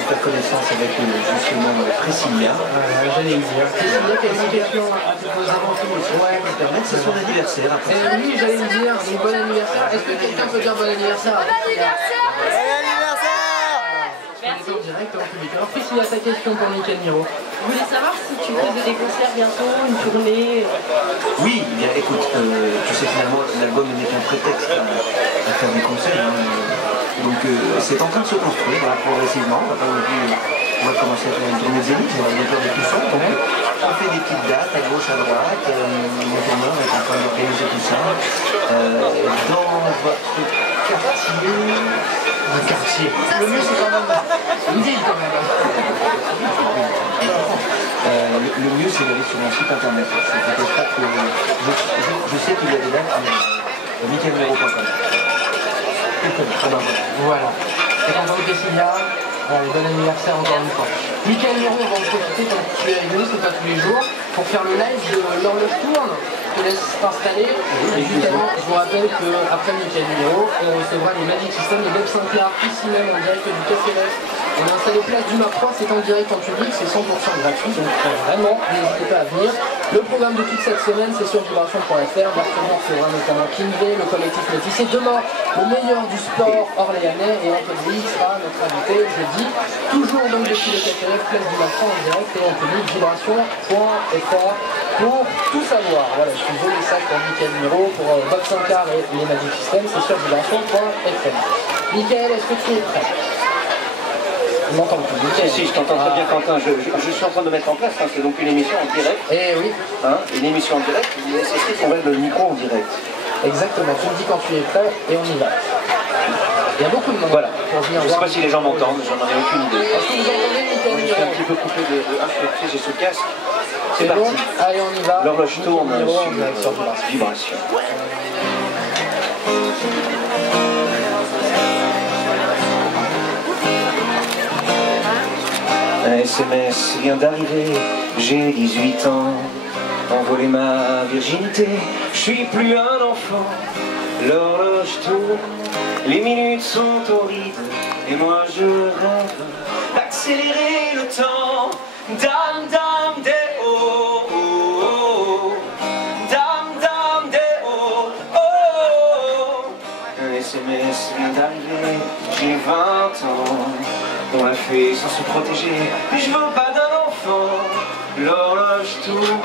faire connaissance avec justement Priscilla. J'allais le dire. Priscilla, quelle question Vos aventures, ouais, me permettre, c'est son anniversaire. Oui, j'allais le dire, donc bon anniversaire. Est-ce que quelqu'un peut dire bon anniversaire? Bon anniversaire! Bon anniversaire! Merci. En direct en public. Alors Priscilla, ta question pour Mickaël Miro. Je voulais savoir si tu faisais des concerts bientôt, une tournée. Oui, bien écoute, tu sais finalement l'album n'est qu'un prétexte à faire des concerts. Hein. Donc c'est en train de se construire là, progressivement. On va commencer à faire une tournée zénith, on va bientôt avec tout ça. Donc on fait des petites dates à gauche, à droite. Mon tourneur est en train d'organiser tout ça. Dans votre quartier. Un quartier. Le mieux c'est quand même une ville quand même. Le mieux c'est d'aller sur mon site internet. C'est peut-être pas que je sais qu'il y a des dates, mais mickaelmiro.com. Voilà. Et quand on Priscilla, bon anniversaire encore une fois. Mickaël Miro, on va en profiter quand tu es avec nous, c'est pas tous les jours, pour faire le live de l'horloge tourne. Je te laisse t'installer. Et justement, je vous rappelle qu'après Mickaël Miro, on recevra les Magic System, les Bob Sinclair, ici même en direct du KCF. On est installé place du Mars 3, c'est en direct en public, c'est 100% gratuit, donc vraiment, n'hésitez pas à venir. Le programme de toute cette semaine, c'est sur vibration.fr. Barthélémy recevra notamment Kinvey, le collectif Métissé. Demain, le meilleur du sport orléanais et Anthony sera notre invité jeudi. Toujours donc depuis le KCF, place du Mars 3 en direct et en public, vibration.fr pour tout savoir. Voilà, je suis volé ça pour Mickaël Miro, pour Bob Sinclair et les Magic System, c'est sur vibration.fr. Mickaël, est-ce que tu es prêt? Je m'entends plus. Si, je t'entends très bien, Quentin. Je suis en train de mettre en place, hein, c'est donc une émission en direct. Eh oui. Hein, une émission en direct qui nécessite qu'on mette le micro en direct. Exactement, tu me dis quand tu es prêt et on y va. Il y a beaucoup de monde voilà. Pour venir je ne sais pas si les gens m'entendent, j'en ai aucune idée. Est-ce que vous entendez Mickaël Miro? Je suis un petit peu coupé de... Ah, j'ai ce casque. C'est bon. parti. Allez, on y va. L'horloge tourne sur vibration. Un SMS vient d'arriver, j'ai 18 ans, envolé ma virginité, je suis plus un enfant. L'horloge tourne, les minutes sont horribles, et moi je rêve d'accélérer le temps. Dam dam de oh, oh, oh. Dam dam de oh, oh, oh. Un SMS vient d'arriver, j'ai 20 ans. On l'a fait sans se protéger, mais je veux pas d'un enfant. L'horloge tourne,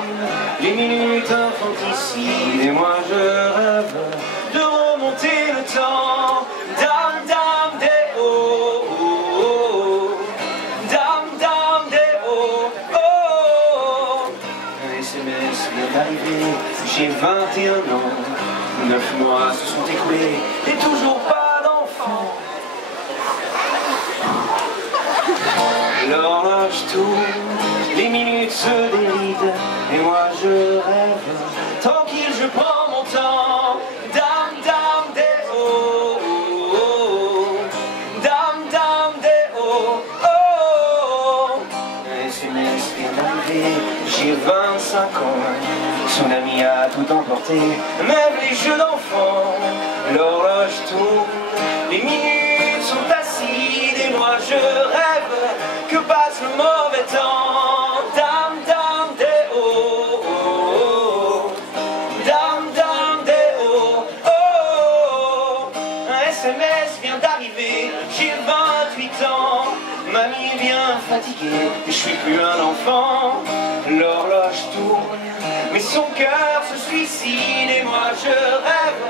les minutes infanticides, et moi je rêve de remonter le temps. Dam dam de oh, oh, oh. Dam dam de oh, oh, oh. Un SMS vient d'arriver, j'ai 21 ans. 9 mois se sont écoulés, et toujours pas d'enfant. L'horloge tourne, les minutes se dérident, et moi je rêve, tranquille je prends mon temps. Dam dam de oh, oh, oh. Dam dam de oh, oh, oh. Un SMS vient d'arriver, j'ai 25 ans, son ami a tout emporté, même les jeux d'enfants. L'horloge tourne, les minutes sont acides, et moi je rêve que passe le mauvais temps. Dam dam de oh, oh, oh. Dam dam de oh, oh, oh. Un SMS vient d'arriver, j'ai 28 ans. Mamie est bien fatiguée, et je suis plus un enfant. L'horloge tourne, mais son cœur se suicide, et moi je rêve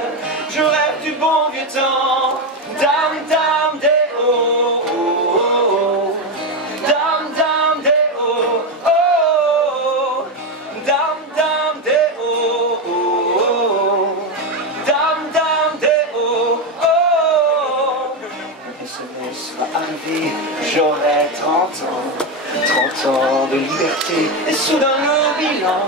du bon vieux temps. Dam dam de oh, oh, oh. Dam dam de oh, oh, oh. Dam dam de oh, oh, oh. Dam dam de oh, oh, oh. Un SMS va arriver, j'aurai 30 ans. 30 ans de liberté, et soudain le bilan.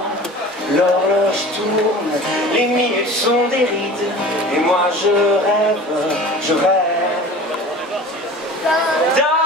L'horloge tourne, les minutes sont des rides, et moi je rêve. Dam